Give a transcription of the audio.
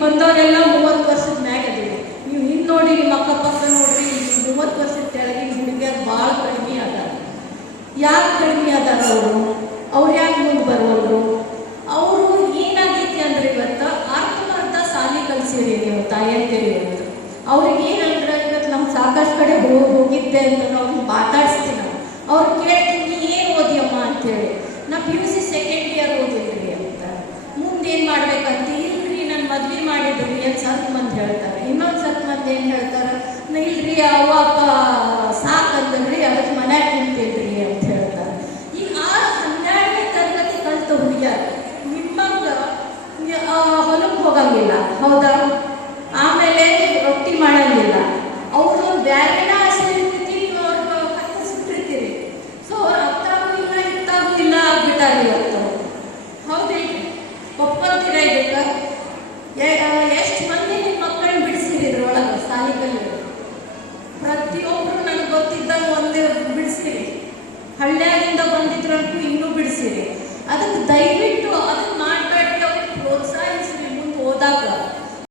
ನಮ್ಮಲ್ಲೆಲ್ಲ ಮೂವತ್ತು ವರ್ಷದ ಮ್ಯಾಗ ಅದೀವಿ ನೀವು ಹಿಂದೆ ನೋಡಿ ನಿಮ್ಮ ಅಕ್ಕಪಕ್ಕ ನೋಡ್ರಿ ಮೂವತ್ತು ವರ್ಷದ ಕೆಳಗಿನ ಹುಡುಗಿಯರು ಭಾಳ ಕಡಿಮೆ ಅದಾರ. ಯಾಕೆ ಕಡಿಮೆ ಅದಾರ ಅವರು? ಅವ್ರು ಯಾಕೆ ಮುಂದೆ ಬರೋರು ಅವರು ಏನಾಗೈತಿ ಅಂದ್ರೆ ಇವತ್ತು ಅರ್ಧಮರ್ಧ ಸಾಲಿ ಕಲಿಸಿರಿ ನೀವು ತಾಯಂದಿರಿ ಅಂತ ಅವ್ರಿಗೆ ಏನಂದ್ರೆ ಇವತ್ತು ನಮ್ಗೆ ಸಾಕಷ್ಟು ಕಡೆ ಹೋಗಿ ಹೋಗಿದ್ದೆ ಅಂತ ನಾವು ಮಾತಾಡಿಸ್ತೀವಿ ಅವ್ರು ಕೇಳ್ತೀನಿ, ಏನು ಓದಿಯಮ್ಮ? ಅಂತೇಳಿ. ನಾ P U C second year ಓದಿದ್ರಿ ಅಂತ ಮುಂದೆ ಏನು ಮಾಡ್ಬೇಕಂತ ಇಲ್ರಿ ನಾನು ಮದ್ವೆ ಮಾಡಿದ್ರಿ ಅಂತ ಸ್ವಲ್ಪ ಮಂದಿ ಹೇಳ್ತಾರೆ? ಇನ್ನೊಂದು ಸ್ವಲ್ಪ ಮಂದಿ ಏನು ಹೇಳ್ತಾರೆ? ಇಲ್ರಿ ಅವ್ವ ಅಪ್ಪ ಸಾಕಂದ್ರಿ, ಅದಕ್ಕೆ ಮನ್ಯಾಗ ಕುಂತಿದ್ರಿ ಅಂತ ಹೇಳ್ತಾರೆ. ಈಗ ಆ ಹನ್ನೆರಡನೇ ತರಗತಿ ಕಲಿತ ಹುಡುಗಿಯರು, ನಿಮ್ಮಂಗ ಹೊಲಕ್ಕೆ ಹೋಗಂಗಿಲ್ಲ, ಹೌದಾ? ಆಮೇಲೆ ಇದ್ರೊಳಗೆ ಕಲಿಯೋದು ಪ್ರತಿಯೊಬ್ಬರು ನನಗೆ ಗೊತ್ತಿದ್ದಂಗೆ ಒಂದೇ ಬಿಡಿಸಿರಿ ಹಳ್ಳಿಯಾಗಿಂದ ಬಂದಿದ್ರಂತೂ ಇನ್ನೂ ಬಿಡಿಸಿರಿ